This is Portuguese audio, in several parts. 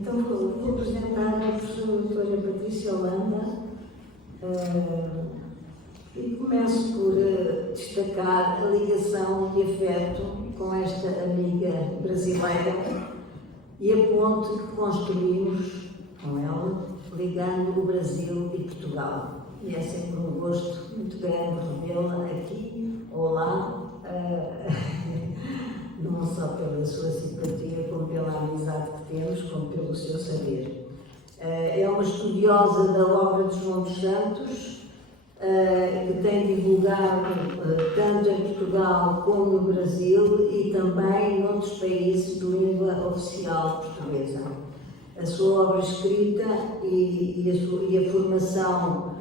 Então vou apresentar a professora doutora Patrícia Holanda e começo por destacar a ligação de afeto com esta amiga brasileira e a ponte que construímos com ela, ligando o Brasil e Portugal. E é sempre um gosto muito grande revê-la aqui ou lá, não só pela sua simpatia, como pela amizade que temos, como pelo seu saber. É uma estudiosa da obra de João dos Santos, que tem divulgado tanto em Portugal como no Brasil e também noutros países de língua oficial portuguesa. A sua obra escrita e a formação,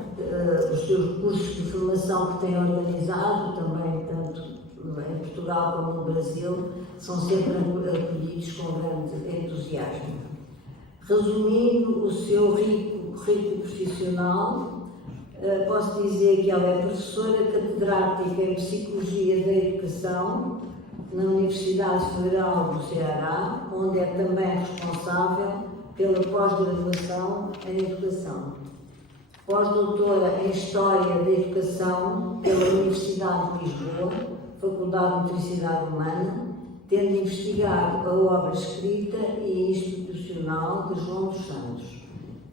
os seus cursos de formação que tem organizado, também tanto em Portugal como no Brasil, são sempre acolhidos com grande entusiasmo. Resumindo o seu rico profissional, posso dizer que ela é professora catedrática em Psicologia da Educação na Universidade Federal do Ceará, onde é também responsável pela pós-graduação em Educação. Pós-doutora em História da Educação pela Universidade de Lisboa, Faculdade de Motricidade Humana, tendo investigado a obra escrita e institucional de João dos Santos.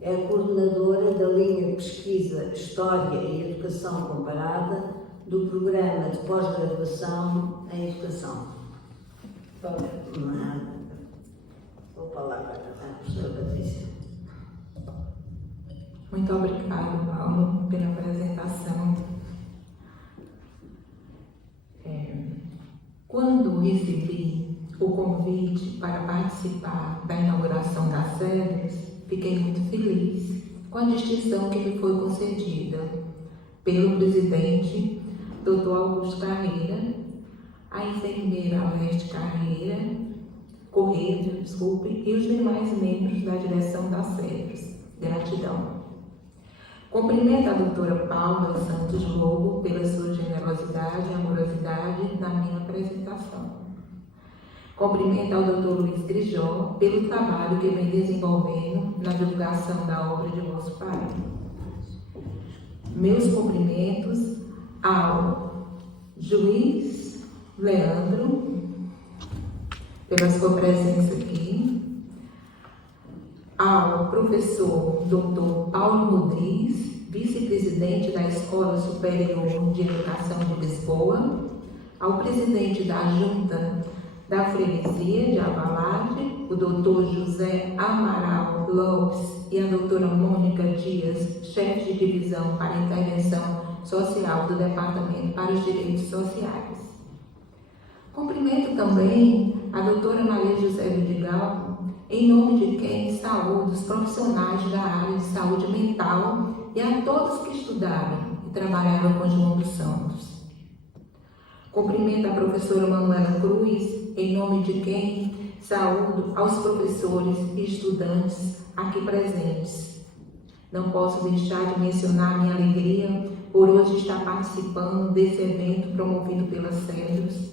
É a coordenadora da linha de pesquisa História e Educação Comparada do Programa de Pós-Graduação em Educação. Vou falar agora a professora Patrícia. Muito obrigada, Paulo, pela apresentação. Quando recebi o convite para participar da inauguração das sedes, fiquei muito feliz com a distinção que me foi concedida pelo presidente, Dr. Augusto Carreira, a enfermeira Aleste Correia, e os demais membros da direção das sedes. Gratidão. Cumprimento a doutora Paula Santos Lobo pela sua generosidade e amorosidade na minha apresentação. Cumprimento ao doutor Luiz Grijó pelo trabalho que vem desenvolvendo na divulgação da obra de vosso pai. Meus cumprimentos ao juiz Leandro pela sua presença aqui, ao professor Dr. Paulo Rodrigues, vice-presidente da Escola Superior de Educação de Lisboa, ao presidente da Junta da Freguesia de Avalade, o Dr. José Amaral Lopes e a doutora Mônica Dias, chefe de divisão para intervenção social do Departamento para os Direitos Sociais. Cumprimento também a doutora Maria José Vidigal, em nome de quem saúdo os profissionais da área de saúde mental e a todos que estudaram e trabalharam com João dos Santos. Cumprimento a professora Manuela Cruz, em nome de quem saúdo aos professores e estudantes aqui presentes. Não posso deixar de mencionar minha alegria por hoje estar participando desse evento promovido pela CEDUS,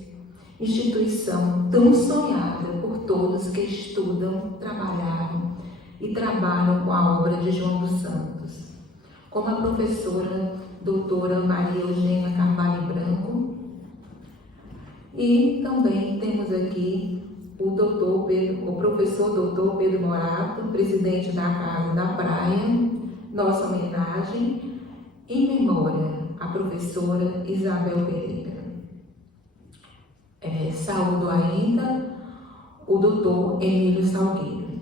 instituição tão sonhada por todos que estudam, trabalharam e trabalham com a obra de João dos Santos, como a professora doutora Maria Eugênia Carvalho Branco, e também temos aqui o professor doutor Pedro Morato, presidente da Casa da Praia, nossa homenagem em memória à professora Isabel Pereira. Saúdo ainda o doutor Emílio Salgueiro.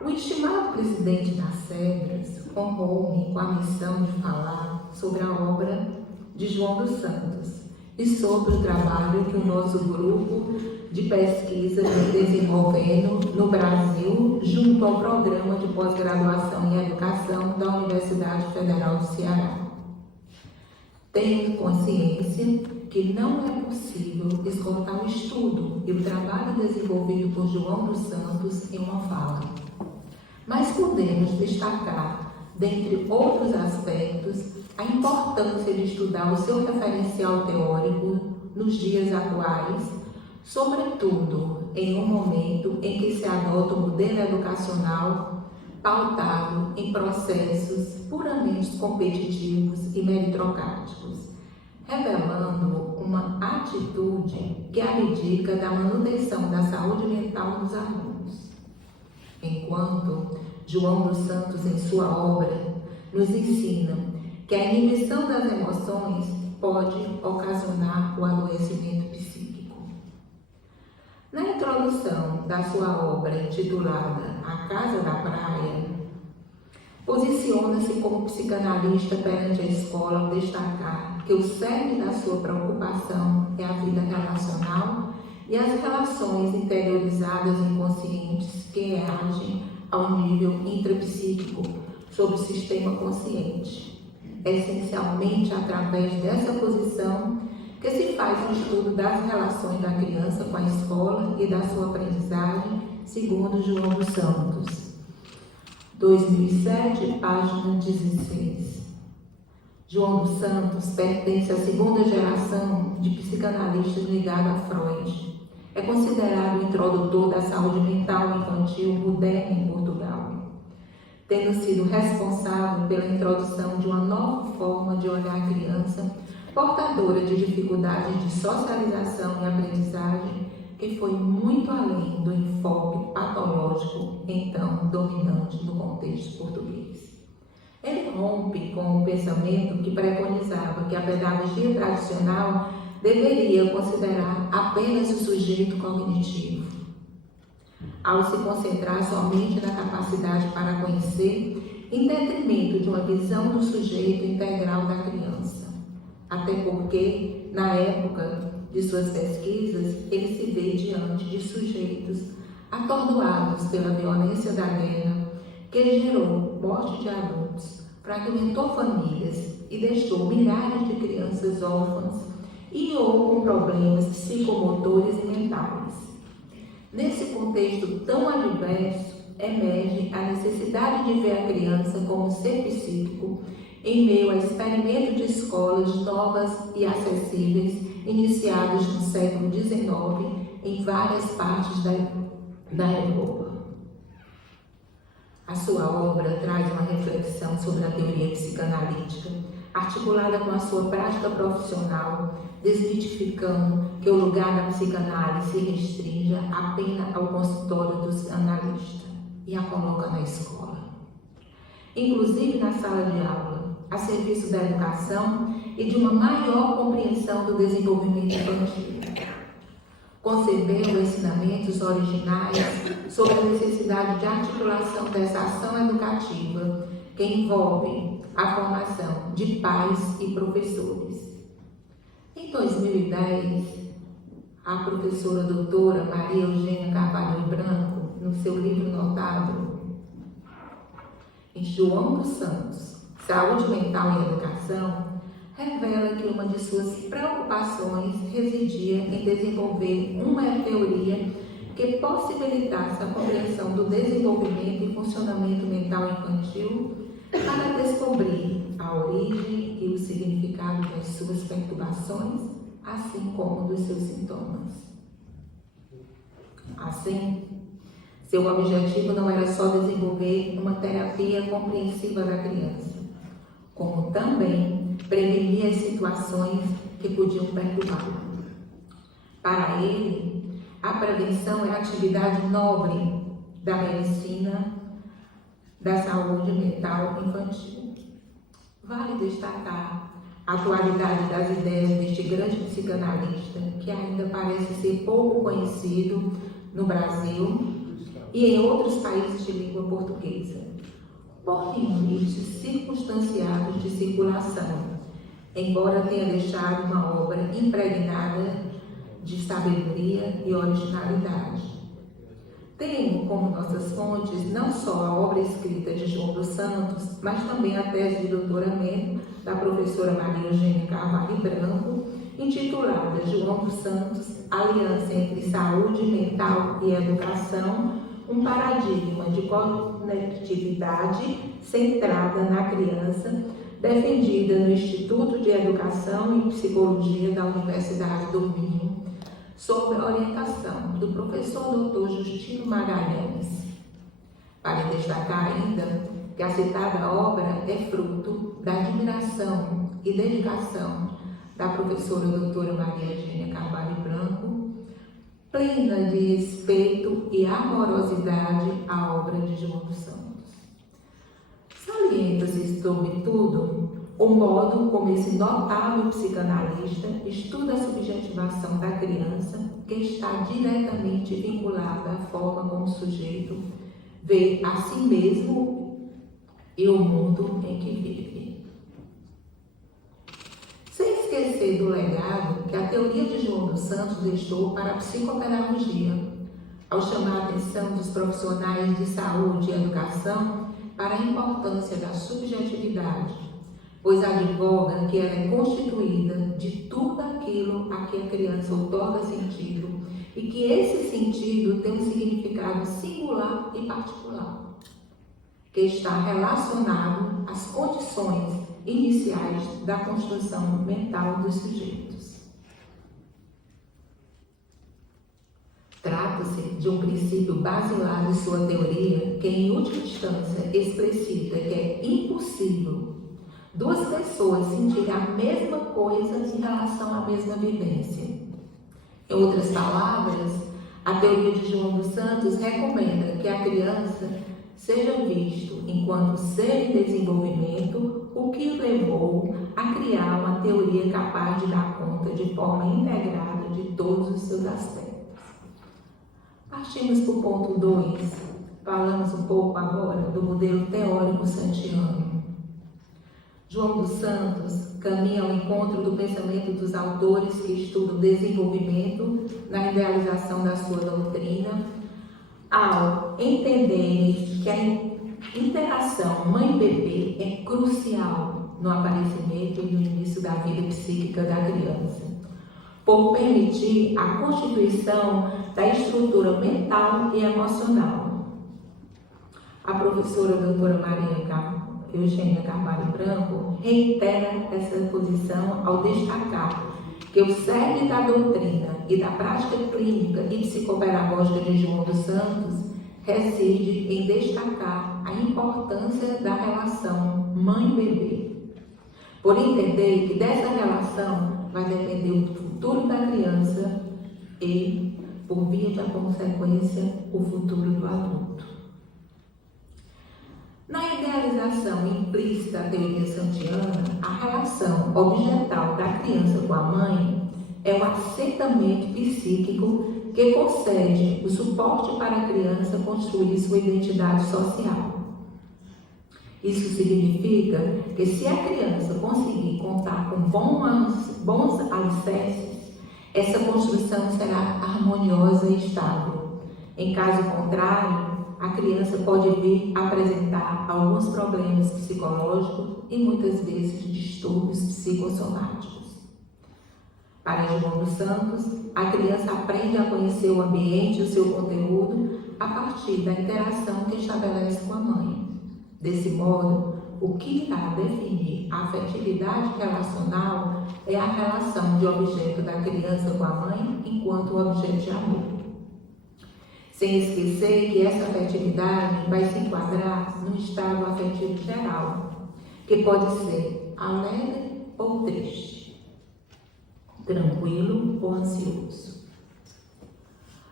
O estimado presidente das CEDRAS honrou-me com a missão de falar sobre a obra de João dos Santos e sobre o trabalho que o nosso grupo de pesquisa vem desenvolvendo no Brasil junto ao Programa de Pós-Graduação em Educação da Universidade Federal do Ceará. Tenho consciência que não é possível esgotar o estudo e o trabalho desenvolvido por João dos Santos em uma fala. Mas podemos destacar, dentre outros aspectos, a importância de estudar o seu referencial teórico nos dias atuais, sobretudo em um momento em que se adota um modelo educacional pautado em processos puramente competitivos e meritocráticos, revelando uma atitude que abdica da manutenção da saúde mental dos alunos. Enquanto João dos Santos, em sua obra, nos ensina que a inibição das emoções pode ocasionar o adoecimento psíquico. Na introdução da sua obra intitulada A Casa da Praia, posiciona-se como psicanalista perante a escola ao destacar que o cerne da sua preocupação é a vida relacional e as relações interiorizadas inconscientes que reagem ao nível intrapsíquico sob o sistema consciente. É essencialmente através dessa posição que se faz um estudo das relações da criança com a escola e da sua aprendizagem, segundo João dos Santos. 2007, página 16. João dos Santos pertence à segunda geração de psicanalistas ligada a Freud. É considerado o introdutor da saúde mental infantil moderna em Portugal, tendo sido responsável pela introdução de uma nova forma de olhar a criança portadora de dificuldades de socialização e aprendizagem, que foi muito além do enfoque patológico então dominante no contexto português. Ele rompe com o pensamento que preconizava que a pedagogia tradicional deveria considerar apenas o sujeito cognitivo, ao se concentrar somente na capacidade para conhecer, em detrimento de uma visão do sujeito integral da criança. Até porque, na época de suas pesquisas, ele se vê diante de sujeitos atordoados pela violência da guerra, que gerou morte de adultos, fragmentou famílias e deixou milhares de crianças órfãs e ou com problemas psicomotores e mentais. Nesse contexto tão adverso, emerge a necessidade de ver a criança como ser psíquico em meio ao experimento de escolas novas e acessíveis iniciadas no século XIX em várias partes da Europa. A sua obra traz uma reflexão sobre a teoria psicanalítica, articulada com a sua prática profissional, desmitificando que o lugar da psicanálise se restrinja apenas ao consultório do analista e a coloca na escola, inclusive na sala de aula, a serviço da educação e de uma maior compreensão do desenvolvimento infantil. Concebeu ensinamentos originais sobre a necessidade de articulação dessa ação educativa que envolve a formação de pais e professores. Em 2010, a professora doutora Maria Eugênia Carvalho Branco, no seu livro notável em João dos Santos, Saúde Mental e Educação, revela que uma de suas preocupações residia em desenvolver uma teoria que possibilitasse a compreensão do desenvolvimento e funcionamento mental infantil para descobrir a origem e o significado das suas perturbações, assim como dos seus sintomas. Assim, seu objetivo não era só desenvolver uma terapia compreensiva da criança, como também prevenir as situações que podiam perturbá-la. Para ele, a prevenção é a atividade nobre da medicina da saúde mental infantil. Vale destacar a atualidade das ideias deste grande psicanalista, que ainda parece ser pouco conhecido no Brasil e em outros países de língua portuguesa, por limites circunstanciados de circulação, embora tenha deixado uma obra impregnada de sabedoria e originalidade. Tenho como nossas fontes não só a obra escrita de João dos Santos, mas também a tese de doutoramento da professora Maria Eugênia Carvalho Branco, intitulada João dos Santos, Aliança entre Saúde Mental e Educação, um paradigma de conectividade centrada na criança, defendida no Instituto de Educação e Psicologia da Universidade do Minho, sob a orientação do professor Dr. Justino Magalhães. Vale destacar ainda que a citada obra é fruto da admiração e dedicação da professora doutora Maria Eugênia Carvalho Branco, plena de respeito e amorosidade à obra de João dos Santos. Salienta-se, sobretudo, o modo como esse notável psicanalista estuda a subjetivação da criança, que está diretamente vinculada à forma como o sujeito vê a si mesmo e o mundo em que vive. Sem esquecer do legado que a teoria de João dos Santos deixou para a psicopedagogia, ao chamar a atenção dos profissionais de saúde e educação para a importância da subjetividade, pois advoga que ela é constituída de tudo aquilo a que a criança outorga sentido e que esse sentido tem um significado singular e particular, que está relacionado às condições iniciais da construção mental dos sujeitos. Trata-se de um princípio basilar de sua teoria que, em última instância, explicita que é impossível duas pessoas sentirem a mesma coisa em relação à mesma vivência. Em outras palavras, a teoria de João dos Santos recomenda que a criança seja visto enquanto ser em desenvolvimento, o que levou a criar uma teoria capaz de dar conta de forma integrada de todos os seus aspectos. Partimos para o ponto 2. Falamos um pouco agora do modelo teórico santiano. João dos Santos caminha ao encontro do pensamento dos autores que estudam desenvolvimento na idealização da sua doutrina, ao entenderem que a interação mãe-bebê é crucial no aparecimento e no início da vida psíquica da criança, por permitir a constituição da estrutura mental e emocional. A professora doutora Maria Eugênia Carvalho Branco reitera essa posição ao destacar que o cerne da doutrina e da prática clínica e psicopedagógica de João dos Santos reside em destacar a importância da relação mãe-bebê, por entender que dessa relação vai depender o futuro da criança e, por via de consequência, o futuro do adulto. Na idealização implícita da teoria santiana, a relação objetal da criança com a mãe é um assentamento psíquico que concede o suporte para a criança construir sua identidade social. Isso significa que se a criança conseguir contar com bons alicerces, essa construção será harmoniosa e estável. Em caso contrário, a criança pode vir a apresentar alguns problemas psicológicos e muitas vezes distúrbios psicossomáticos. Para João dos Santos, a criança aprende a conhecer o ambiente e o seu conteúdo a partir da interação que estabelece com a mãe. Desse modo, o que irá definir a afetividade relacional é a relação de objeto da criança com a mãe enquanto objeto de amor. Sem esquecer que essa afetividade vai se enquadrar no estado afetivo geral, que pode ser alegre ou triste, tranquilo ou ansioso.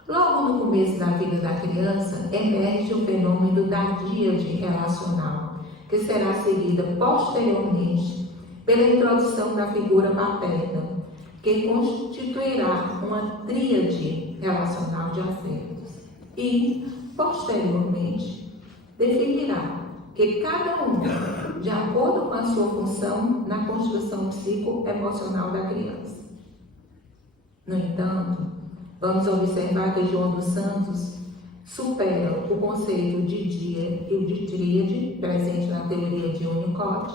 Logo no começo da vida da criança, emerge o fenômeno da díade relacional, que será seguida posteriormente pela introdução da figura paterna, que constituirá uma tríade relacional de afetos e, posteriormente, definirá que cada um, de acordo com a sua função na construção psicoemocional da criança. No entanto, vamos observar que João dos Santos supera o conceito de dia e o de tríade presente na teoria de Winnicott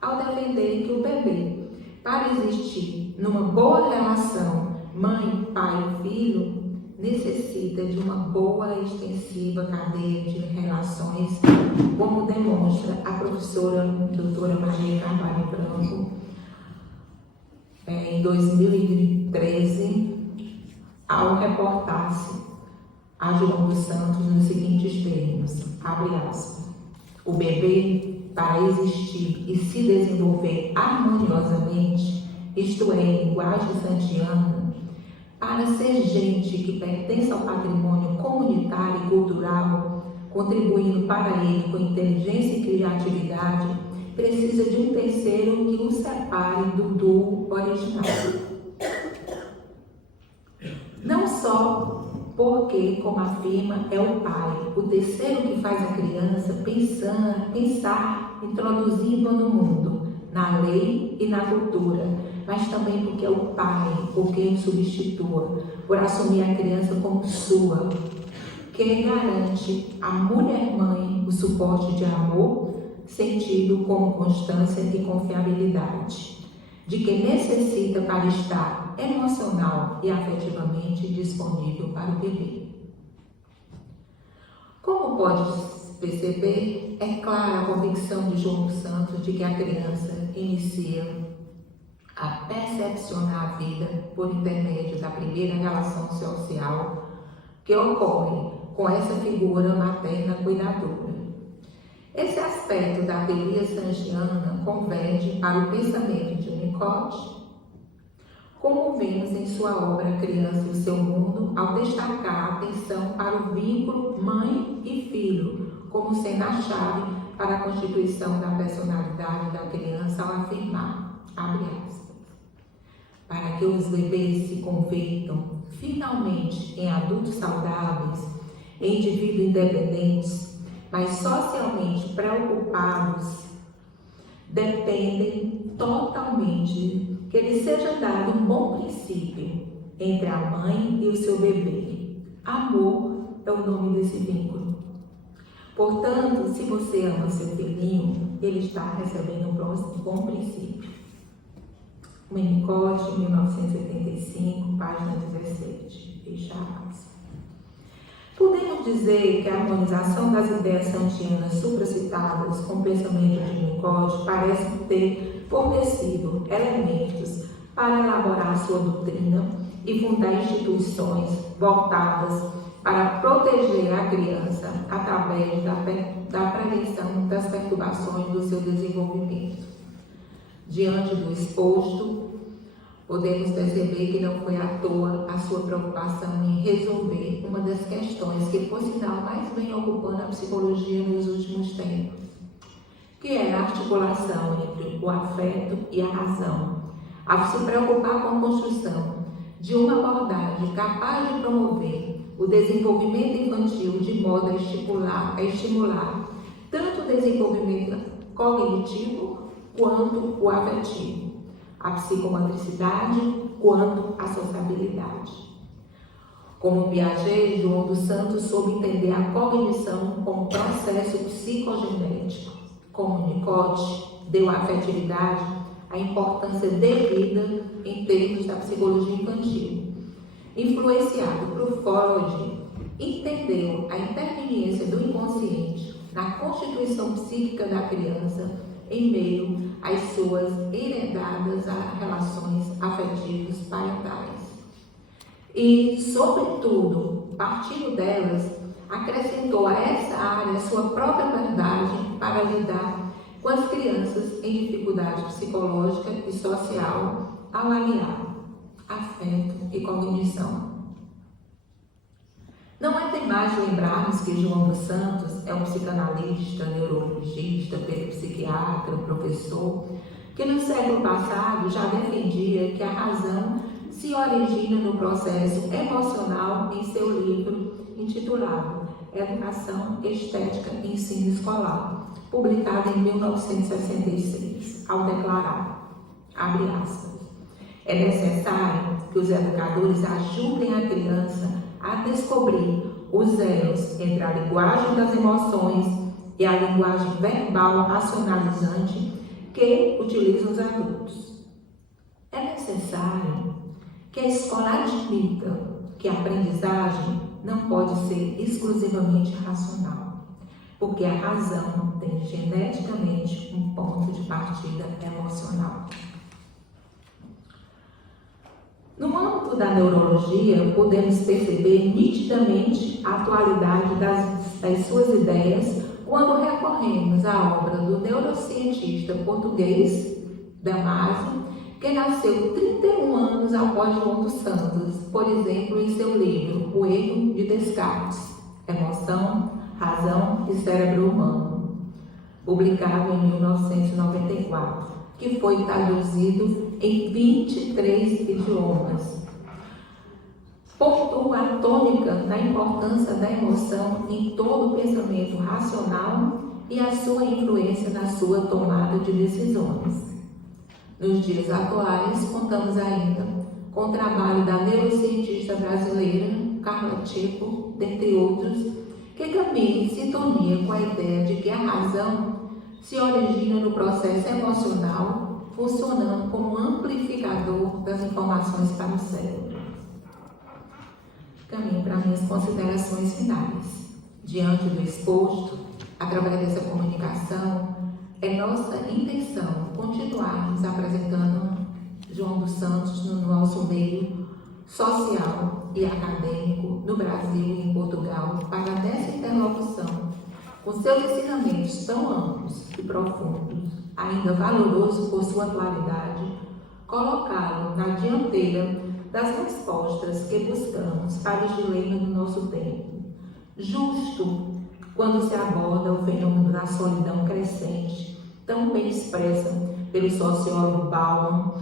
ao defender que o bebê, para existir numa boa relação mãe, pai e filho, necessita de uma boa e extensiva cadeia de relações, como demonstra a professora doutora Maria Carvalho Branco em 2013, ao reportar-se a João dos Santos nos seguintes termos, abre aspas, o bebê, para existir e se desenvolver harmoniosamente, isto é, em linguagem santiana, para ser gente que pertence ao patrimônio comunitário e cultural, contribuindo para ele com inteligência e criatividade, precisa de um terceiro que o separe do duo original. Não só porque, como afirma, é o pai, o terceiro que faz a criança pensar, introduzindo-a no mundo, na lei e na cultura, mas também porque é o pai por quem o substitua, por assumir a criança como sua, que garante à mulher-mãe o suporte de amor, sentido como constância e confiabilidade, de que necessita para estar emocional e afetivamente disponível para o bebê. Como pode perceber, é clara a convicção de João dos Santos de que a criança inicia a percepcionar a vida por intermédio da primeira relação social que ocorre com essa figura materna cuidadora. Esse aspecto da teoria santiana converge para o pensamento de Winnicott, como vemos em sua obra Criança e o Seu Mundo, ao destacar a atenção para o vínculo mãe e filho, como sendo a chave para a constituição da personalidade da criança, ao afirmar, abre aspas, para que os bebês se convertam finalmente em adultos saudáveis, em indivíduos independentes, mas socialmente preocupados, dependem totalmente que lhe seja dado um bom princípio entre a mãe e o seu bebê. Amor é o nome desse vínculo. Portanto, se você ama seu filhinho, ele está recebendo um bom princípio. Winnicott, 1985, página 17. Fecha aspas. Podemos dizer que a harmonização das ideias santianas supracitadas com o pensamento de Winnicott parece ter fornecido elementos para elaborar sua doutrina e fundar instituições voltadas para proteger a criança através da prevenção das perturbações do seu desenvolvimento. Diante do exposto, podemos perceber que não foi à toa a sua preocupação em resolver uma das questões que, por sinal, mais vem ocupando a psicologia nos últimos tempos, que é a articulação entre o afeto e a razão, ao se preocupar com a construção de uma abordagem capaz de promover o desenvolvimento infantil de modo a estimular tanto o desenvolvimento cognitivo quanto o afetivo, a psicomotricidade quanto a sociabilidade. Como Piaget, João dos Santos soube entender a cognição como processo psicogenético. Como Winnicott deu à afetividade a importância devida em termos da psicologia infantil. Influenciado por Freud, entendeu a interveniência do inconsciente na constituição psíquica da criança em meio às suas heredadas relações afetivas parentais. E, sobretudo, partindo delas, acrescentou a essa área sua própria abordagem para lidar com as crianças em dificuldade psicológica e social ao aliar afeto e cognição. Não é demais lembrarmos que João dos Santos é um psicanalista, neurologista, psiquiatra, professor, que no século passado já defendia que a razão se origina no processo emocional em seu livro intitulado Educação, Estética e Ensino Escolar, publicado em 1966, ao declarar, abre aspas, é necessário que os educadores ajudem a criança a descobrir os elos entre a linguagem das emoções e a linguagem verbal racionalizante que utilizam os adultos. É necessário que a escola admita que a aprendizagem não pode ser exclusivamente racional, porque a razão tem geneticamente um ponto de partida emocional. No âmbito âmbito da neurologia, podemos perceber nitidamente a atualidade das suas ideias quando recorremos à obra do neurocientista português Damasio, que nasceu 31 anos após João dos Santos, por exemplo, em seu livro O Erro de Descartes, Emoção, Razão e Cérebro Humano, publicado em 1994, que foi traduzido em 23 idiomas. Pontua a tônica da importância da emoção em todo o pensamento racional e a sua influência na sua tomada de decisões. Nos dias atuais, contamos ainda com o trabalho da neurocientista brasileira Carla Tipo, dentre outros, que caminha em sintonia com a ideia de que a razão se origina no processo emocional, funcionando como amplificador das informações para o cérebro. Caminho para minhas considerações finais. Diante do exposto, através dessa comunicação, é nossa intenção continuarmos apresentando João dos Santos no nosso meio social e acadêmico no Brasil e em Portugal, para nessa interlocução, com seus ensinamentos tão amplos e profundos, ainda valoroso por sua atualidade, colocá-lo na dianteira das respostas que buscamos para os dilemas do nosso tempo, justo quando se aborda o fenômeno da solidão crescente, tão bem expressa pelo sociólogo Bauman,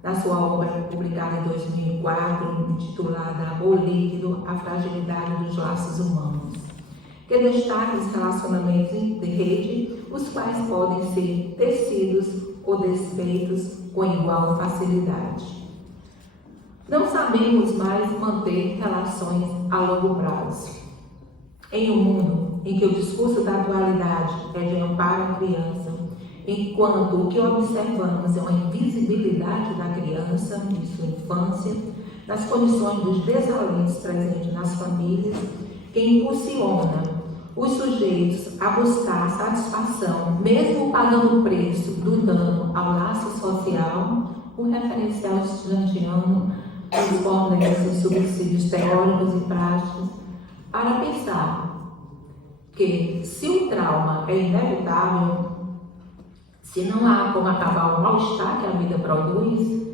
na sua obra publicada em 2004, intitulada Amor Líquido, a Fragilidade dos Laços Humanos, que destaca os relacionamentos de rede, os quais podem ser tecidos ou desfeitos com igual facilidade. Não sabemos mais manter relações a longo prazo. Em um mundo em que o discurso da atualidade é de amparo à criança, enquanto o que observamos é uma invisibilidade da criança em sua infância, nas condições dos desalentos presentes nas famílias, que impulsiona os sujeitos a buscar satisfação, mesmo pagando o preço do dano ao laço social, o referencial estudantiano fornece os subsídios teóricos e práticos, para pensar que, se o trauma é inevitável, se não há como acabar o mal-estar que a vida produz,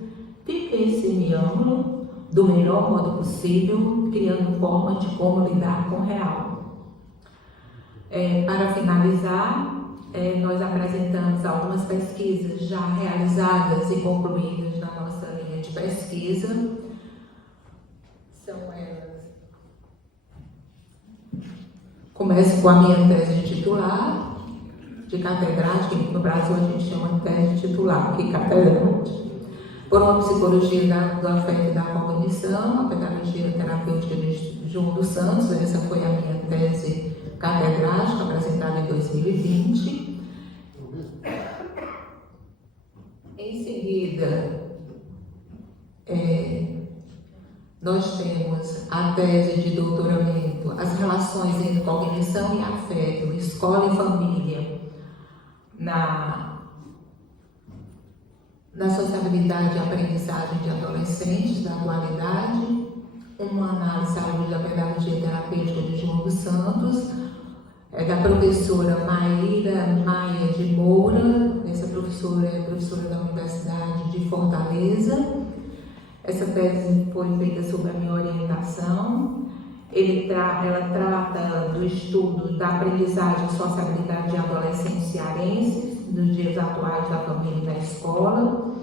vivenciamos do melhor modo possível, criando formas de como lidar com o real. Para finalizar, nós apresentamos algumas pesquisas já realizadas e concluídas na nossa linha de pesquisa. São elas. Começo com a minha tese titular de catedrática, que no Brasil a gente chama de tese titular, que catedrática, por uma psicologia do afeto e da cognição, a pedagogia terapêutica de João dos Santos. Essa foi a minha tese catedrática, apresentada em 2020. Em seguida, nós temos a tese de doutoramento, as relações entre cognição e afeto, escola e família, na sociabilidade e aprendizagem de adolescentes da atualidade, uma análise à luz da pedagogia terapêutica de João dos Santos, da professora Maíra Maia de Moura. Essa professora é professora da Universidade de Fortaleza. Essa tese foi feita sob a minha orientação. Ela trata do estudo da aprendizagem e sociabilidade de adolescentes cearenses, nos dias atuais da família e da escola.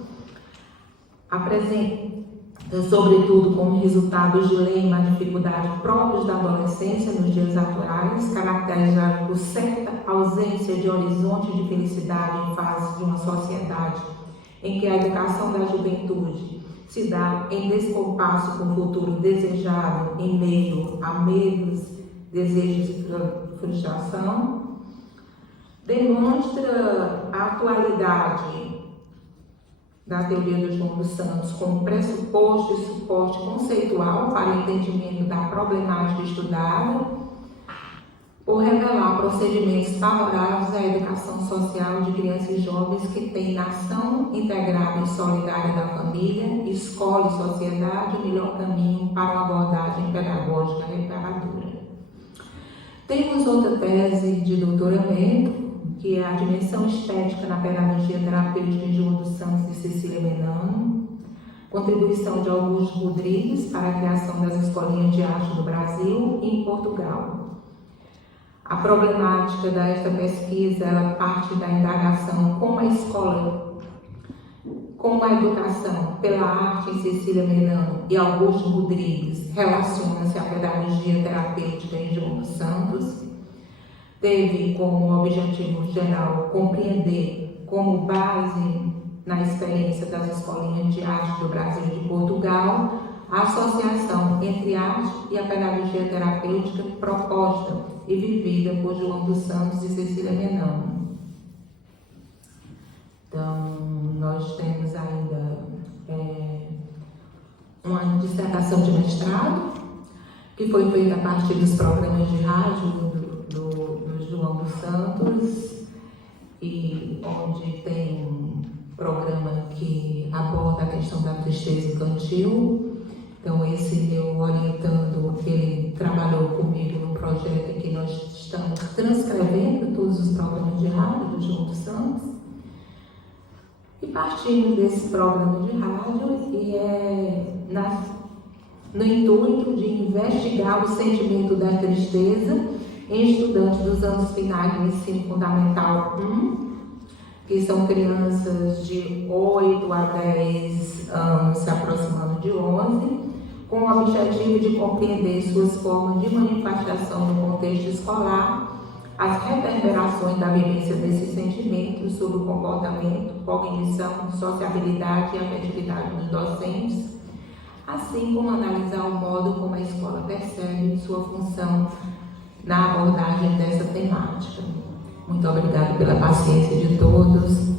Apresenta, sobretudo, como resultado os dilemas e dificuldades próprios da adolescência nos dias atuais, caracterizados por certa ausência de horizonte de felicidade em face de uma sociedade em que a educação da juventude se dá em descompasso com o futuro desejado em meio a medos, desejos e frustração. Demonstra a atualidade da teoria do João dos Santos como pressuposto e suporte conceitual para o entendimento da problemática estudada por revelar procedimentos favoráveis à educação social de crianças e jovens que têm na ação integrada e solidária da família, escola e sociedade o melhor caminho para uma abordagem pedagógica reparadora. Temos outra tese de doutoramento, que é a dimensão estética na pedagogia terapêutica em João dos Santos e Cecília Menano, contribuição de Augusto Rodrigues para a criação das escolinhas de arte do Brasil e em Portugal. A problemática desta pesquisa ela parte da indagação como a escola, como a educação pela arte em Cecília Menano e Augusto Rodrigues relaciona-se à pedagogia terapêutica em João dos Santos. Teve como objetivo geral compreender como base na experiência das escolinhas de arte do Brasil e de Portugal a associação entre arte e a pedagogia terapêutica proposta e vivida por João dos Santos e Cecília Menano. Então, nós temos ainda uma dissertação de mestrado, que foi feita a partir dos programas de rádio do João dos Santos, e onde tem um programa que aborda a questão da tristeza infantil. Então, esse meu orientando, ele trabalhou comigo no projeto em que nós estamos transcrevendo todos os programas de rádio do João dos Santos. E partimos desse programa de rádio e no intuito de investigar o sentimento da tristeza em estudantes dos anos finais do ensino fundamental 1, que são crianças de 8 a 10 anos, se aproximando de 11, com o objetivo de compreender suas formas de manifestação no contexto escolar, as reverberações da vivência desses sentimentos sobre o comportamento, cognição, sociabilidade e afetividade dos docentes, assim como analisar o modo como a escola percebe sua função na abordagem dessa temática. Muito obrigada pela paciência de todos.